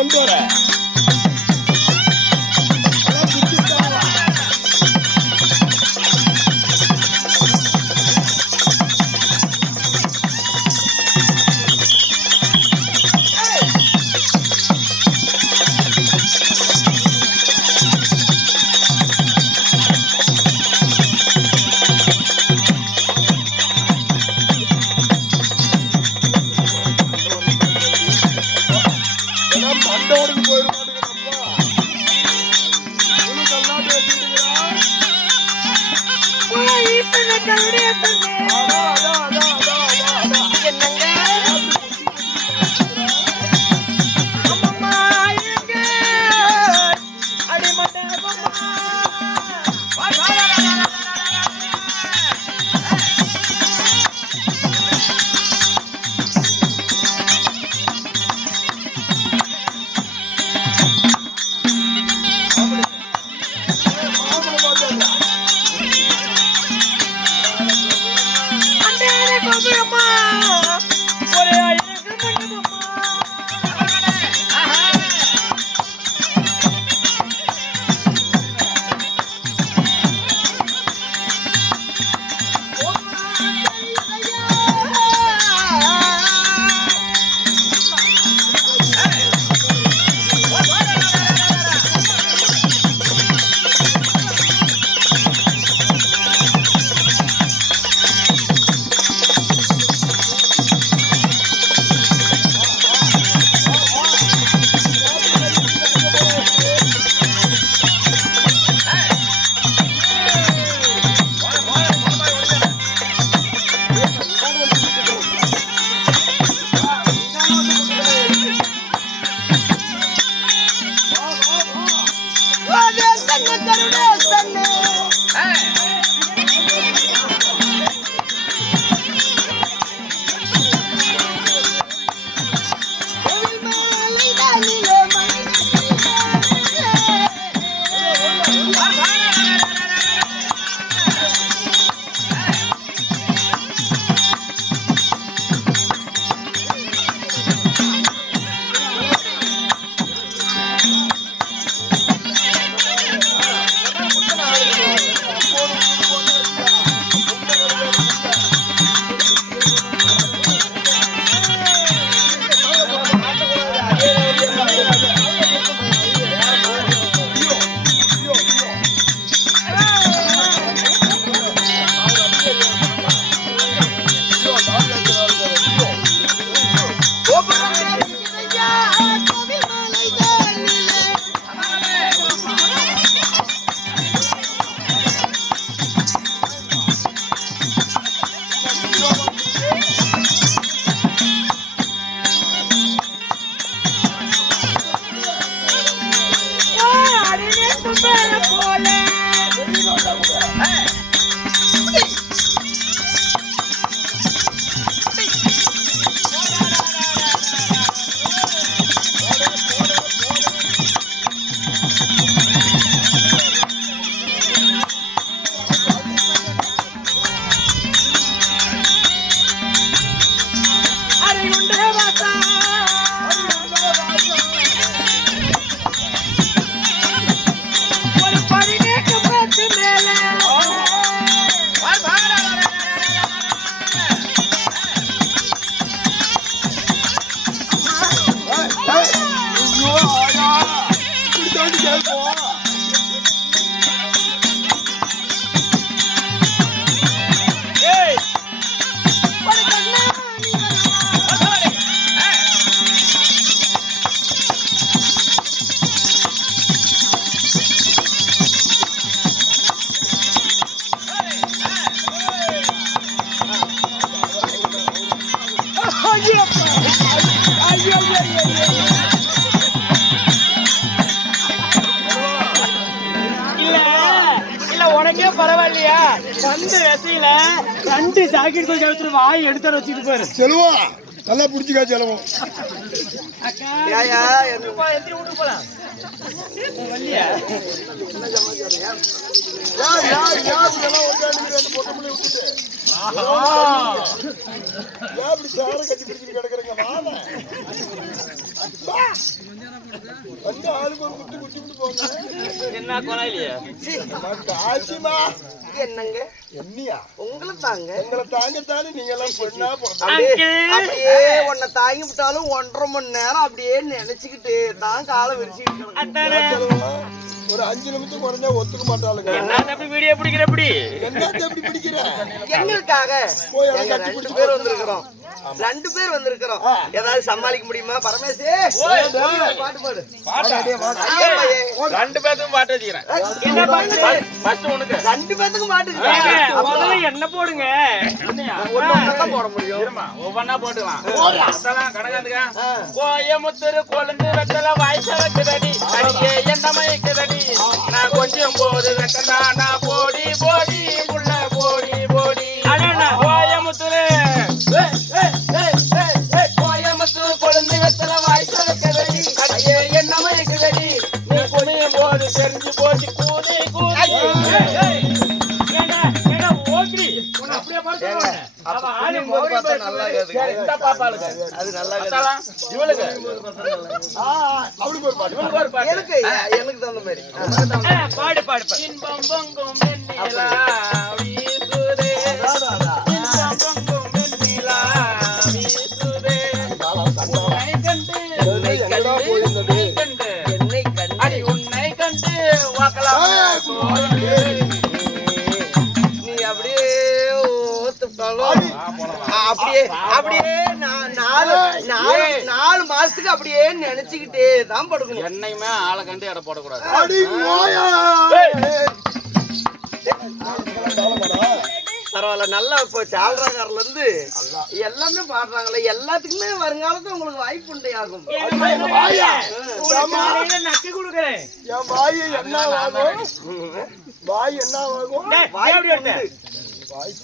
கொண்டு வர Hey! அந்த விசையில 2 ஜாக்கெட் போய் கழுத்துல வாய் எடுத்து வச்சுட்டு போயிரு. செல்வா நல்லா புடிச்சுக்கா செலவும். அக்கா ஏயா எந்திரி விட்டு போலாம். வள்ளியா கட்டி பிடிச்சிட்டு கிடக்குறீங்க. வந்து ஆளுக்கு ஒரு குட்டி குட்டி விட்டு போங்க. என்ன கொலையிலையா ஆச்சுமா என்னங்க என்னையா உங்களை தாங்க உங்களை தாங்கத்தானே நீங்க எல்லாம் பொண்ணா அப்படியே உன்னை தாங்கி விட்டாலும் 1.5 மணி நேரம் அப்படியே நினைச்சுக்கிட்டு தான் காலை விரிச்சுக்கிட்டு ஒரு 5 நிமிஷம் குறைஞ்சா ஒத்துக்க மாட்டாளுங்க. என்ன வீடியோ பிடிக்கிற எப்படி என்னத்த எப்படி பிடிக்கிற? எங்களுக்காக போய் அதை எங்க கட்டி 2 பேர் வந்திருக்கிறோம். 2 பேர் வந்திருக்கிறோம். ஏதாவது சமாளிக்க முடியுமா பரமேசே? பாட்டு பாடு. 2 பேத்துக்கும் பாட்டு வச்சுக்கிறேன். என்ன பாட்டு? ஃபர்ஸ்ட் உனக்கு 2 பேத்துக்கும் பாட்டு முதல்ல என்ன போடுங்க. ஒண்ணு போட முடியும். இருமா ஒவ்வொன்னா போட்டுக்கலாம். அதெல்லாம் கடகாந்துங்க. கோயமுத்தூர் கொழுந்து வெத்தல வயச வைக்கிறடி அடியே என்ன மயக்கிறடி நான் கொஞ்சம் போது வெத்தனா நான் போடி போடி உள்ள போடி போடி கோயமுத்தூர் கோயமுத்தூர் கொழுந்து வெத்தல வயச வைக்கிறடி அடியே என்ன மயக்கிறடி நீ கொஞ்சம் போது தெரிஞ்சு போச்சு கூதி கூதி அப்படியே படுத்து அது நல்லா இவளுக்கு அவளுக்கு ஒரு பாட்டு. எனக்கு தகுந்த மாதிரி பாடு பாடு இன்பம் பொங்கும் வெண்ணிலா வீசுதே இன்பம் பொங்கும் வெண்ணிலா வீசுதே உன்னை கண்டு எங்கடா போயிருந்தது? என்னை கண்டு அடி உன்னை கண்டு வாக்கலாம் நீ அப்படியே ஓத்துட்டாலும் அப்படியே அப்படியே நான் 4 மாசத்துக்கு அப்படியே நினைச்சுக்கிட்டே தான் படுக்கணும். என்னையுமே ஆளை கண்டு எடை போடக்கூடாது. அடி மோயா. பரவாயில்ல நல்லா இப்போ சால்ராக்காரில இருந்து எல்லாமே பாடுறாங்களே எல்லாத்துக்குமே வருங்காலத்துல உங்களுக்கு வாய்ப்பு உண்டு ஆகும். நக்கி கொடுக்குறேன் என் வாய் என்ன ஆகும்? வாய் என்ன ஆகும்? வாய்ப்பு உண்டு.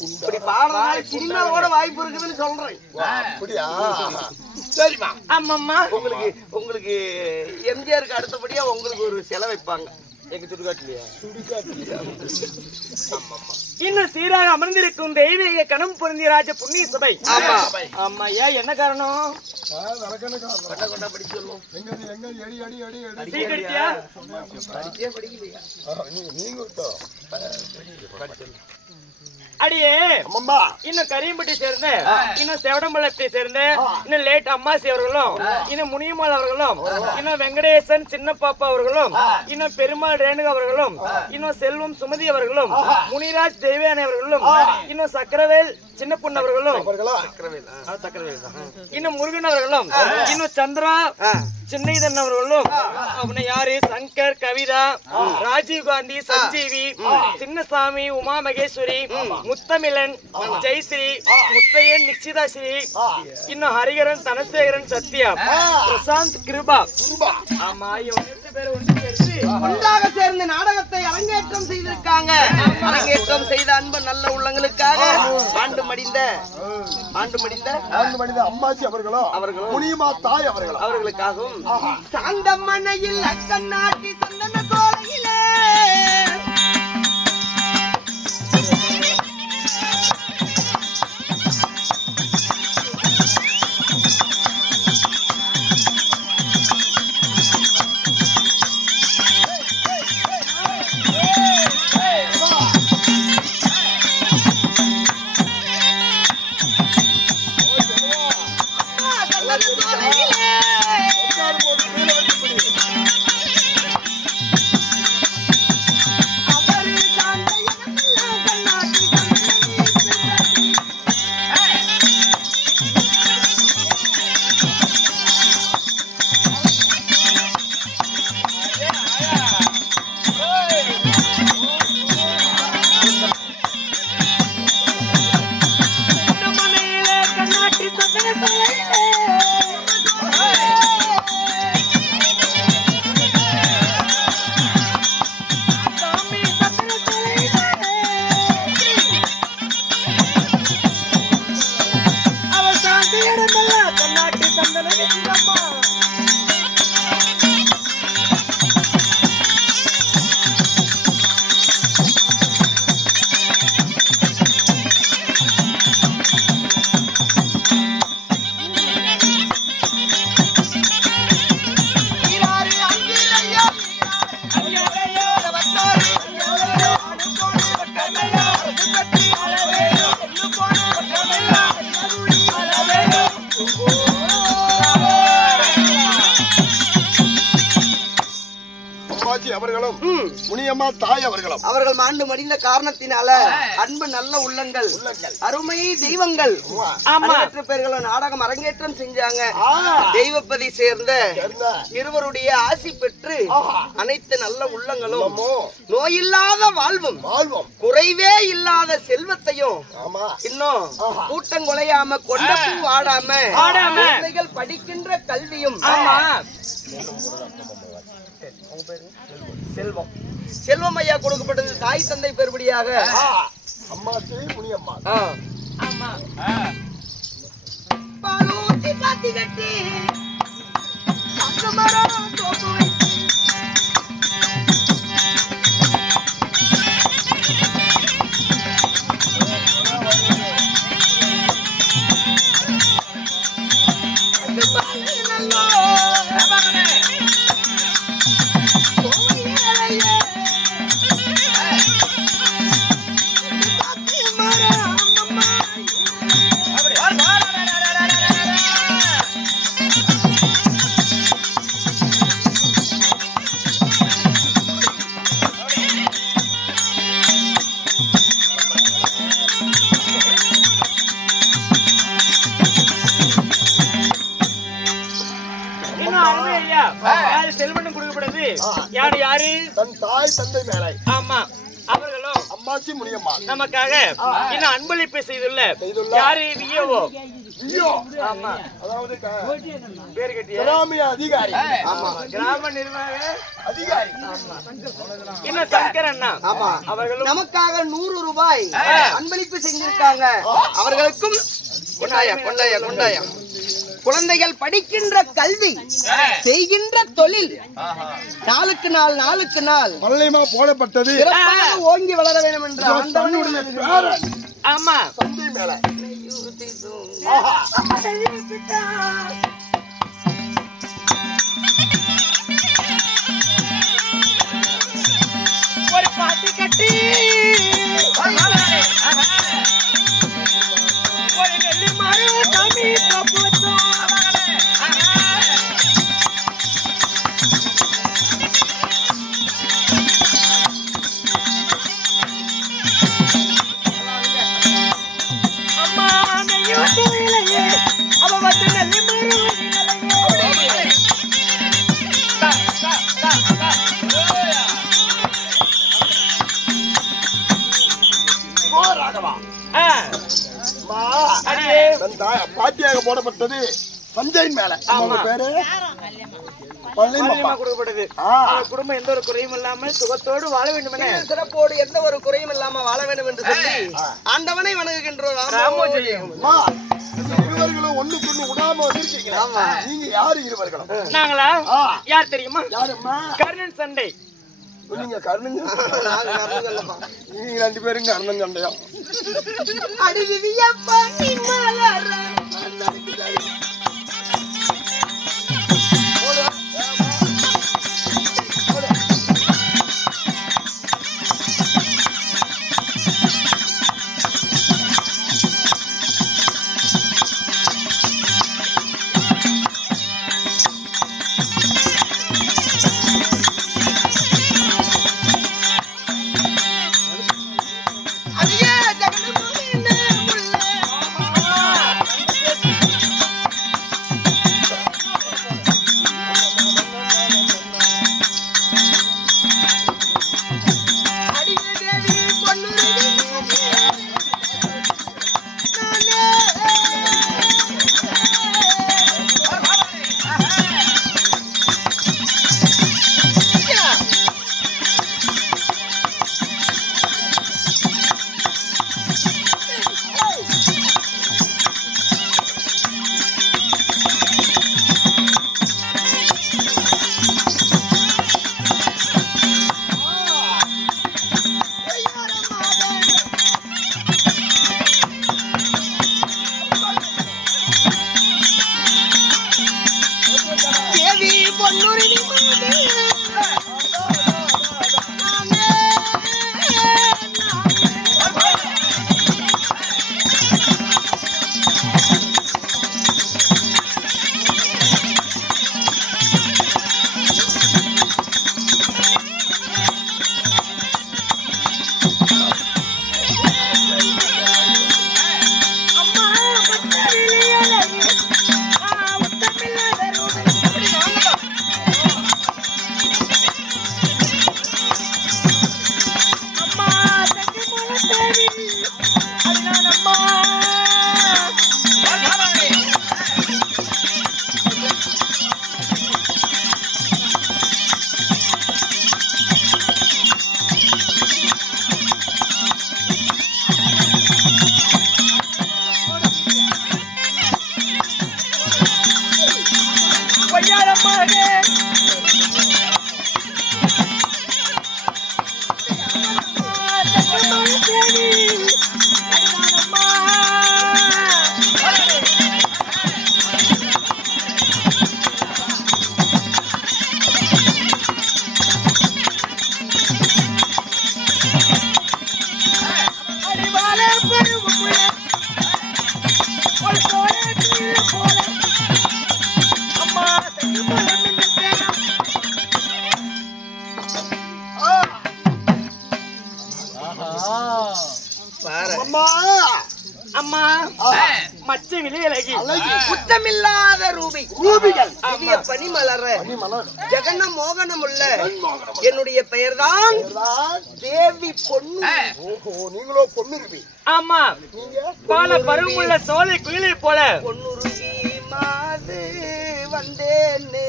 இப்படி பாடுறதுனால சினிமால கூட வாய்ப்பு இருக்குதுன்னு சொல்றேன். அப்படியா? சரிம்மா. ஆமாம்மா உங்களுக்கு எம்ஜிஆருக்கு அடுத்தபடியா உங்களுக்கு ஒரு செலவு வைப்பாங்க எங்க சுடுகாட்டுலயா? இன்னும் சீராக அமர்ந்திருக்கும் தெய்வீக கணம் பொருந்திய ராஜ புண்ணிய சபை. ஆமா ஏன் என்ன காரணம்? கொண்டா படிக்க சொல்லும். எங்க எடி அடி அடி அடி சீக்கிரட்டியா படிக்கலையா? நீங்க அடியே அம்மா இன்னும் கரியம்பட்டி சேர்ந்த இன்னும் செவடம்பள்ளத்தை சேர்ந்த இன்னும் லேட் அம்மாசி அவர்களும் இன்னும் முனியம்மாள் அவர்களும் இன்னும் வெங்கடேசன் சின்ன பாப்பா அவர்களும் இன்னும் பெருமாள் ரேணுகா அவர்களும் இன்னும் செல்வம் சுமதி அவர்களும் முனிராஜ் தெய்வானி அவர்களும் இன்னும் சக்கரவேல் சின்ன பொண்ணு அவர்களும் இன்னும் முருகன் அவர்களும் இன்னும் சந்திரா சின்னைதன் அவர்களும் அவனை யாரு சங்கர் கவிதா ராஜீவ் காந்தி சஞ்சீவி சின்னசாமி உமா மகேஸ்வரி முத்தமிழன் ஜெயஸ்ரீ முத்தையன் நிச்சிதாஸ்ரீ இன்னும் ஹரிகரன் தனசேகரன் சத்யா பிரசாந்த் கிருபா ஆமா ஒன்றாக சேர்ந்து நாடகத்தை அரங்கேற்றம் செய்திருக்காங்க. அரங்கேற்றம் செய்த அன்பு நல்ல உள்ளங்களுக்காக ஆண்டு மடிந்த அம்மாச்சி அவர்களும் முனியம்மா தாய் அவர்களுக்காகவும் சாந்தமனையில் அக்கன் நாட்டி சந்தன சோலையிலே கண்ணாட்டி சந்தன அவர்களும் முனியம்மா தாய் அவர்கள் மாண்டு மடிந்த காரணத்தினால அன்பு நல்ல உள்ளங்கள் அருமை தெய்வங்கள் அனைத்து பேர்களும் நாடகம் அரங்கேற்றம் செஞ்சாங்க. தெய்வப்பதி சேர்ந்த இருவருடைய ஆசி பெற்று அனைத்து நல்ல உள்ளங்களும் நோயில்லாத வாழ்வும் குறைவே இல்லாத செல்வத்தையும் இன்னும் கூட்டம் குலையாம கொண்ட பூ வாடாம குழந்தைகள் படிக்கின்ற கல்வியும் செல்வம் செல்வம் ஐயா கொடுக்கப்பட்டது தாய் தந்தை பெருபடியாக அம்மாச்சி முனியம்மா. ஆமா பாலூட்டி பாத்தி கட்டி அக்கமரம் தோப்பு செல்வனும் கொடுக்கப்படுது. யாரு யாரு? தன் தாய் தந்தை மேலை. ஆமா, அவர்களும் அம்மாச்சி முனியம்மா நமக்காக இன்னும் அன்பளிப்பு செய்துள்ள யாரு? வியோவோ. ஆமா, அதாவது பேர் கட்டிய கிராமிய அதிகாரி. ஆமா, கிராம நிர்வாக அதிகாரி. ஆமா, இன்னும் சங்கர் அண்ணா. ஆமா, அவர்களும் நமக்காக 100 ரூபாய் அன்பளிப்பு செஞ்சிருக்காங்க. அவர்களுக்கும் கொண்டாயா குழந்தைகள் படிக்கின்ற கல்வி செய்கின்ற தொழில் நாளுக்கு நாள் மல்லியமா போடப்பட்டது ஓங்கி வளர வேண்டும் என்ற ஆண்டவனுடைய பேரன். ஆமா, தந்தை மேல ஒரு பாட்டு கட்டி ஒரு நெல்லி மாறு சாமி தப்புத்தோம். அம்மா நெய்யும் தூயிலையே அவ வந்து நெல்லி மாறு பாட்டியாக போடப்பட்டது பஞ்சையின் மேல. பேரு கொடுக்கப்பட்டது. குடும்பம் எந்த ஒரு குறையும் இல்லாமல் சுகத்தோடு வாழ வேண்டும் என சிறப்போடு எந்த ஒரு குறையும் இல்லாம வாழ வேண்டும் என்று சொல்லி ஆண்டவனை வணங்குகின்றோம். இருவர்களும் ஒண்ணுக்கு ஒண்ணு விடாம வந்திருக்கீங்களா? நீங்க யாரு இருவர்களும்? நாங்களா? யார் தெரியுமா? யாரும்மா? கர்ணன் சண்டை. நீங்க கர்ணன், நீங்க 2 பேரும் கர்ணன் சண்டையா? அம்மா மச்ச விலையழகி குற்றமில்லாத ரூபிகள் திவ்ய பனிமலர ஜெகன மோகனம் உள்ள என்னுடைய பெயர்தான் தேவி பொன்னு. நீங்களோ பொண்ணு ரூபி? ஆமா, பால பருவமுள்ள சோலை குயிலை போல பொன்னு ரூபி மாது வந்தேன்னு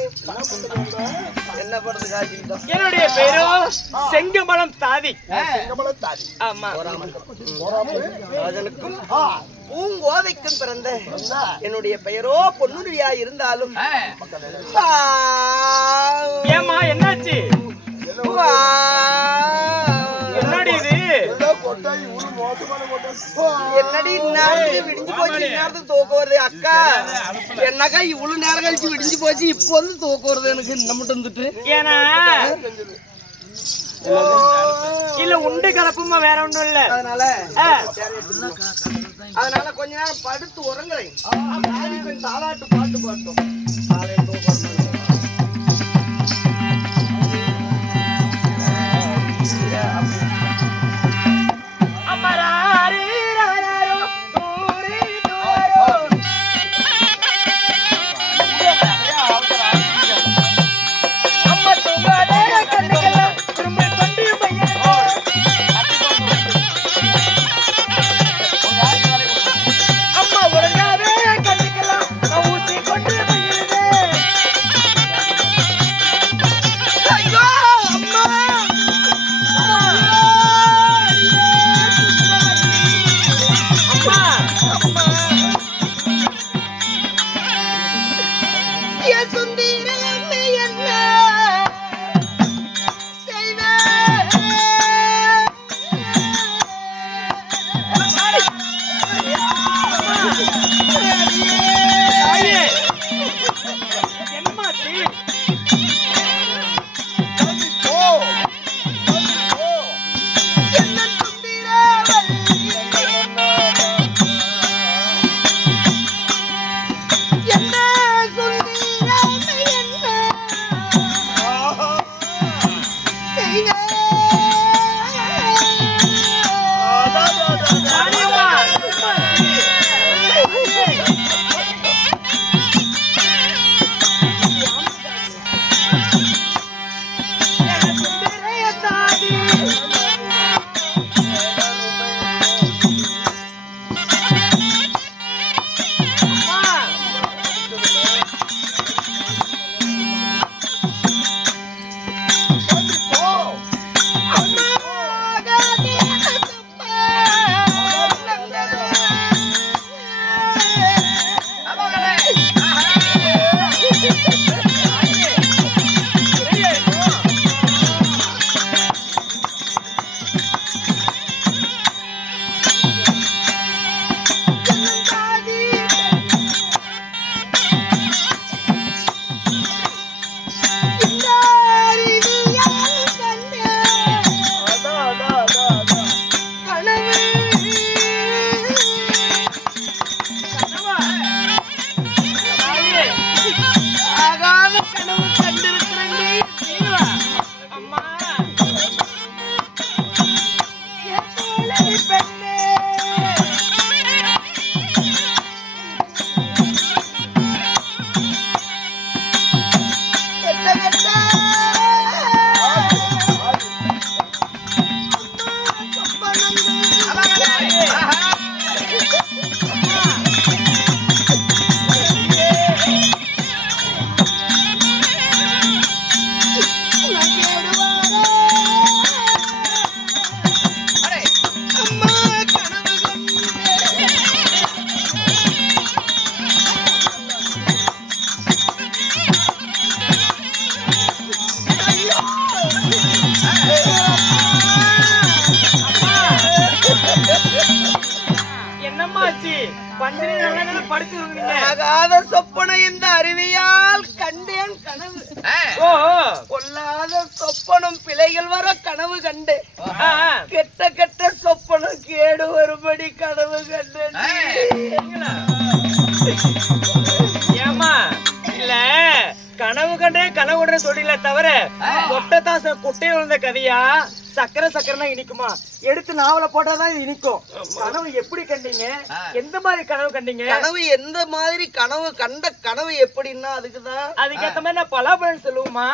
என்ன படுறது காட்டிட்டோம். என்னுடைய பேரோ செங்கமலம் தாதி. ஆமா, ராஜனுக்கும் பூங்கோதைக்கும் பிறந்த என்னுடைய பெயரோ பொன்னுருவியா இருந்தாலும் ஏமா என்னாச்சு? என்னடி இது? என்னடி நேரத்துக்கு விடிஞ்சு போச்சு, நேரத்துக்கு தூக்கம் வருது அக்கா. என்னக்கா இவ்வளவு நேரம் கழிச்சு விடிஞ்சு போச்சு, இப்போ வந்து தூக்கம் வருது எனக்கு. இன்னும் மட்டும் வந்துட்டு ஏன்னா இல்ல உண்டு கலப்புமா, வேற ஒண்ணும் இல்ல. அதனால கொஞ்ச நேரம் படுத்து உறங்குறேன். தாலாட்டு பாட்டு பாட்டோம். கனவு ஓ பொல்லாத சொப்பனம் பிழைகள் வர கனவு கண்டு கெட்ட கெட்ட சொப்பனம் கேடு வரும்படி கனவு கண்டு ஏமா இல்ல கனவு கண்டே கனவு சொல்றீங்களே தவிர கொட்டை குட்டையை விழுந்த கதையா சக்கரை சக்கரைனா இனிக்குமா எடுத்து நாவல போட்டாதான் இது இனிக்கும். கனவு எப்படி கண்டீங்க? எந்த மாதிரி கனவு கண்டீங்க? கனவு எந்த மாதிரி கனவு கண்ட கனவு எப்படின்னா அதுக்குதான் அதுக்கேத்த மாதிரி நான் பலாப்பழம் சொல்லுவோமா?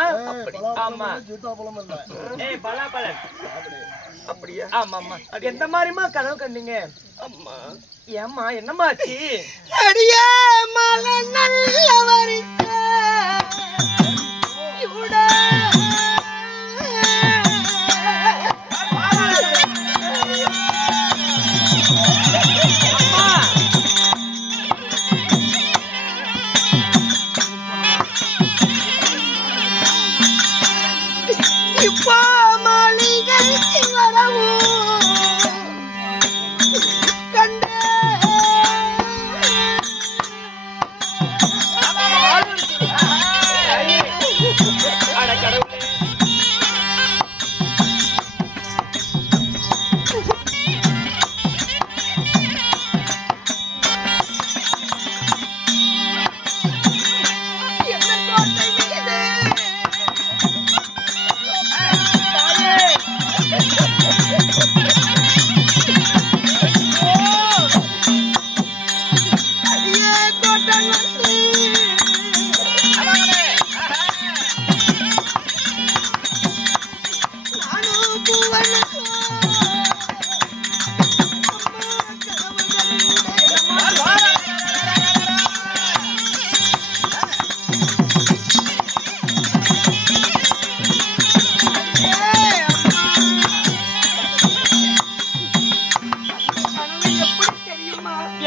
ஆமா ஏய் பலாப்பழம் அப்படியா? ஆமா ஆமா அது எந்த மாதிரிமா கனவு கண்டீங்க? அம்மா ஏம்மா என்னமாச்சு? அடியே மலை நல்ல வரிசை இப்போ மாளிகை வரவும் கண்டே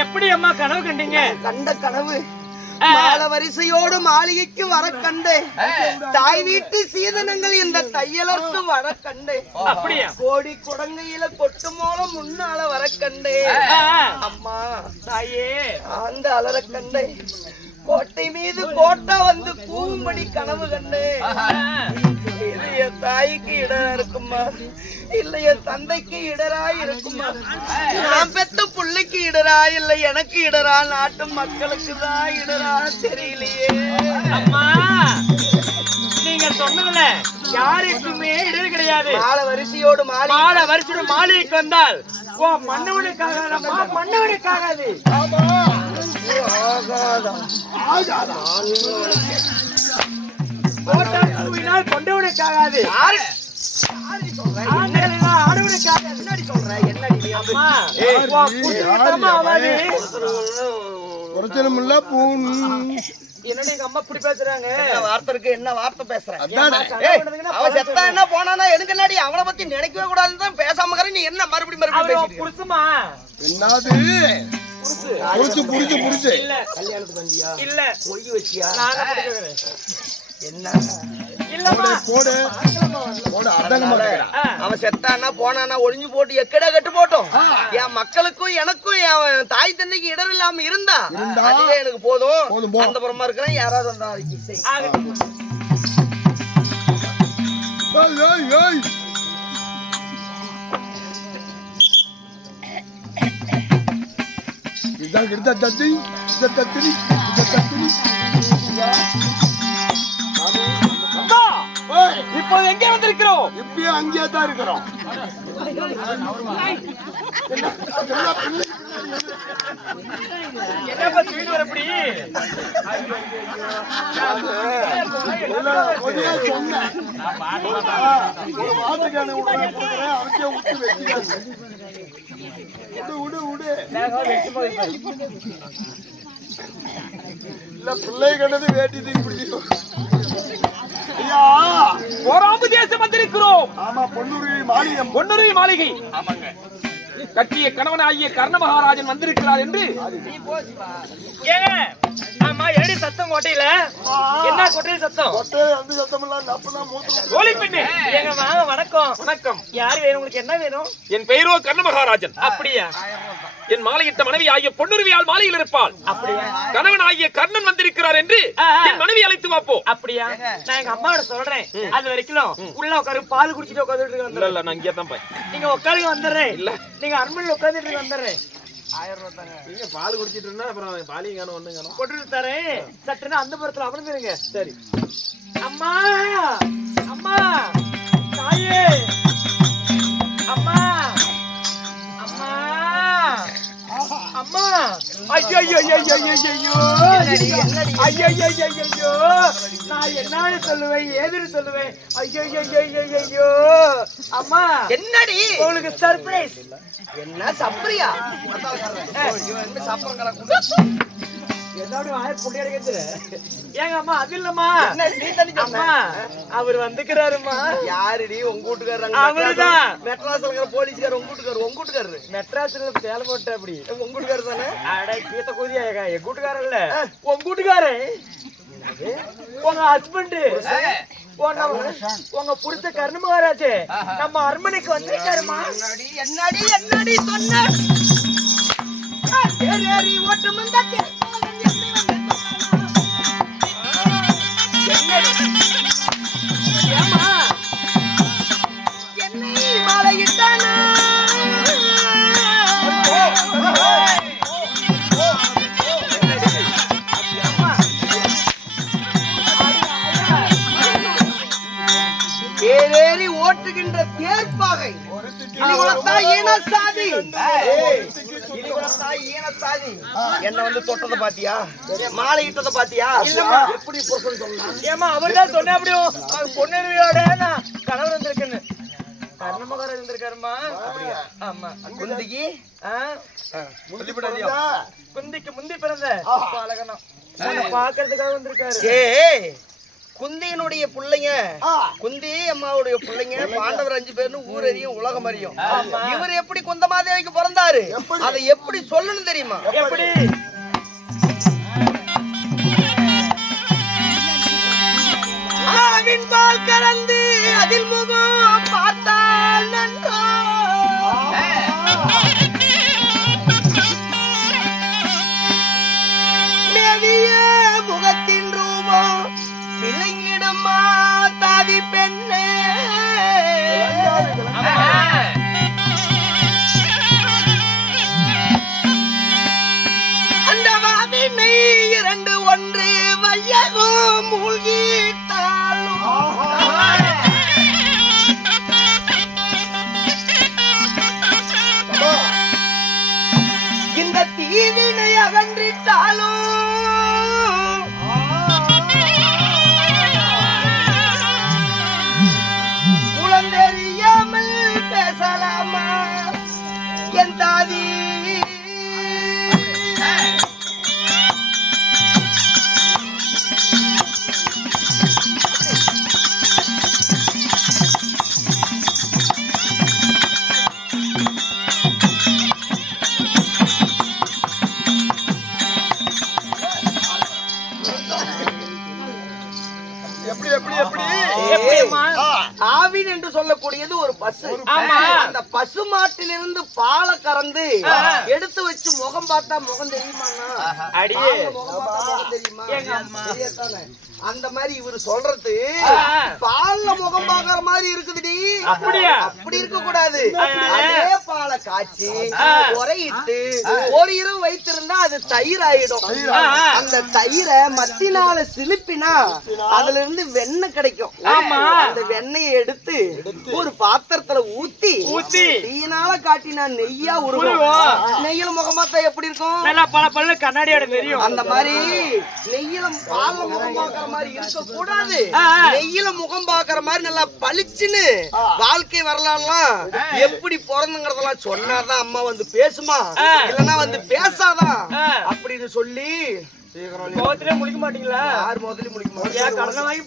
எப்படி அம்மா கனவு கண்டீங்க? கண்ட கனவு மாலை வரிசையோடு மாளிகைக்கு வர கண்டு தாய் வீட்டு சீதனங்கள் இந்த தையலர்க்கு வர கண்டு அப்படியா? கோடி குடங்கையில கொட்டு மூலம் முன்னால வர கண்டு அம்மா தாயே அந்த அலற கண்டு கோட்டை மீது கோட்டா வந்து கூவும்படி கனவு கண்டு இது என் தாய்க்கு இடரா இருக்குமா இல்ல என் தந்தைக்கு இடரா இருக்குமா? நான் பெத்த பிள்ளைக்கு இடரா இல்ல எனக்கு இடரா நாட்டு மக்களுக்கு தான் இடரா தெரியலையே. அம்மா நீங்க சொன்னதுல யாருக்குமே இடர் கிடையாது. மாலை வரிசையோடு மாளிகைக்கு வந்தால் ஓ மன்னவனுக்காக நம்ம மன்னவனுக்காகாது. கொண்டவனுக்காகாது. என்னடி எங்க அம்மா இப்படி பேசுறாங்க? என்ன வார்த்தை பேசுறேன்? அவன் செத்தா என்ன போனானா எனக்கு என்னடி அவனை பத்தி நினைக்கவே கூடாதுன்னு தான் பேசாம நீ என்ன மறுபடியும் புருஷமா என்னது புடிச்சு இல்ல கல்யாணத்துக்கு வந்தியா? இல்ல பொய் வச்சியா? நான் படிக்கிறேன். என்ன இல்லம்மா போடு அவன் செத்தானா போனானா ஒளிஞ்சு போட்டு எக்கடா கட்டு போட்டோம். என் மக்களுக்கும் எனக்கும் என் தாய் தந்தைக்கு இடர் இல்லாம இருந்தா அதுவே எனக்கு போதும். அந்த புறமா இருக்கிறேன் யாராவது வந்தா இதான் கிட்ட தத்தி இப்போ எங்க வந்திருக்கிறோம்? இப்பயும் அங்கேயே தான் இருக்கிறோம். என்னப்பா வீடு வரப்படி? பிள்ளை கண்டது வேட்டி பிடிக்கும். ஓராம்பு தேசம் வந்திருக்கிறோம். ஆமா பொன்னுருவி மாளிகை. பொன்னுருவி மாளிகை. ஆமாங்க. கட்டிய கணவனாகிய கர்ண மகாராஜன் வந்திருக்கிறார் என்று ஏங்க ஆமா எடி சத்தம் கோட்டையில என்ன கொட்டையில சத்தம் கொட்டை அந்த சத்தம் இல்ல அப்பதான் மூத்திரம் கோழி பெண்ணே ஏங்க வாங்க வணக்கம் வணக்கம். யார் வேணும் உங்களுக்கு என்ன வேணும் என் பெயரோ கர்ண மகாராஜன். அப்படியா என் மாலையிட்ட மனைவி ஆகிய பொன்னுருவியால் மாலையில் இருப்பாள். அப்படியா கணவன் ஆகிய கர்ணன் வந்திருக்கிறார் என்று என் மனைவி அழைத்து வாப்போ. அப்படியா நான் எங்க அம்மாவோட சொல்றேன் அது வரைக்கும் உள்ள உட்காரு பால் குடிச்சிட்டு உட்காந்துட்டு இல்ல வந்துடுறேன் இல்ல நான் இங்கே தான் போய் நீங்க உட்காருங்க வந்துடுறேன் இல்ல நீங்க அரண்மனையில் உட்காந்துட்டு வந்துடுறேன் 1000 ரூபாய் தாங்க. நீங்க பால் குடிச்சிட்டு இருந்தா அப்புறம் பாலியும் காணும் ஒண்ணும் காணும். கொண்டு தரேன் சட்டுன்னு அந்த புறத்துல அமர்ந்துருங்க சரி அம்மா அம்மா தாயே அம்மா அம்மா அம்மா ஐயோ ஐயோ ஐயோ ஐயோ ஐயோ ஐயோ நான் என்ன சொல்லுவேன் ஏதுன்னு சொல்லுவேன் ஐயோ ஐயோ ஐயோ அம்மா என்னடி உங்களுக்கு சர்ப்ரைஸ் என்ன சப்பரியா ஏதாவது வாய புடி அடிக்கிறது ஏங்க அம்மா அது இல்லம்மா நீ தண்ணி அம்மா அவர் வந்துக்கிறாருமா யாருடி உங்க வீட்டுக்காரங்க அவருதான் மெட்ராஸ்ல இருக்கிற போலீஸ்கார் உங்க வீட்டுக்காரர் மெட்ராஸ்ல சேலம் போட்ட அப்படி உங்க வீட்டுக்காரர் தானே அட கீத்த கூதியா எங்க வீட்டுக்காரர் இல்ல உங்க வீட்டுக்காரர் உங்க ஹஸ்பண்ட் உங்க புடிச்ச கர்ண மகாராஜ் நம்ம அரண்மனைக்கு வந்திருக்காருமா என்னடி என்னடி சொன்ன ஓட்டு மந்தாச்சு ஏமா என்னை மாலையிட்டானா ஏறேறி ஓட்டுகின்ற தேர்ப்பாகை இலிகுலத்தாய் ஈனசாதி இலிகுலத்தாய் ஈனசாதி என்ன வந்து தொட்டத பாத்தியா மாலை இட்டத பாத்தியா எப்படி புருஷன் சொன்னான் ஏமா அவர்தான் சொன்ன அப்படியும் பொன்னுரிமையோட நான் கணவர் வந்திருக்கேன்னு கர்ண மகாராஜ் வந்திருக்காருமா ஆமா குந்திக்கு குந்திக்கு முந்தி பிறந்த பாலகனம் பாக்குறதுக்காக வந்திருக்காரு ஏய் குந்தியினுடைய பிள்ளைங்க குந்தி அம்மாவுடைய பிள்ளைங்க பாண்டவர் 5 பேர்னு ஊரறியும் உலகம் அறியும் இவர் எப்படி குந்தமாதேவிக்கு பிறந்தாரு அதை எப்படி சொல்லணும் தெரியுமா எப்படி ஆவின் பால் கறந்து அதில் முகம் பார்த்தால் நன்றோ மேவிய முகத்தின் ரூபம் விளங்கிடுமா தாதி பெண்ணே அந்த வாவினை 2 1 வையகம் மூழ்கிட்டாலும் இந்த தீவினை அகன்றிட்டாலும் குழந்தெரியாமல் பேசலாமா என் தாதி எப்படி எப்படி எப்படி எப்படிம்மா ஆவின் என்று சொல்லக்கூடியது ஒரு பசு ஆமா. அந்த பசு மாட்டிலிருந்து பாலை கறந்து எடுத்து வச்சு முகம் பார்த்தா முகம் தெரியுமாண்ணா அடியே முகம் பார்த்தா முகம் தெரியுமா எங்க அம்மா. தெரியாதானே? அந்த மாதிரி இவரு சொல்றது பால்ல முகம் பாக்குற மாதிரி இருக்குதுடி அப்படியா? அப்படி இருக்க கூடாது அதே பாலை காய்ச்சி உரையிட்டு 1 இரவு வைத்திருந்தா அது தயிர் ஆயிடும் அந்த தயிரை மத்தினால சிலுப்பினா அதுல இருந்து வெண்ணெய் கிடைக்கும் அந்த வெண்ணெயை எடுத்து ஒரு பாத்திரத்துல ஊத்தி தீயினால காட்டினா நெய்யா உருகும் நெய்யில முகம் பார்த்தா எப்படி இருக்கும் நல்லா பல பல்ல கண்ணாடியோட தெரியும் அந்த மாதிரி நெய்யில பால்ல முகம் பாக்குற மாதிரி இருக்க கூடாது நெய்யில முகம் பாக்குற மாதிரி நல்லா பளிச்சுன்னு வாழ்க்கை வரலாம்லாம் எப்படி பிறந்துங்கிறதெல்லாம் சொன்னாதான் அம்மா வந்து பேசுமா இல்லன்னா வந்து பேசாதான் அப்படின்னு சொல்லி முகத்திலே முடிக்க மாட்டீங்களா யார் முதல்ல முடிக்க மாட்டேன் கடனை வாங்கி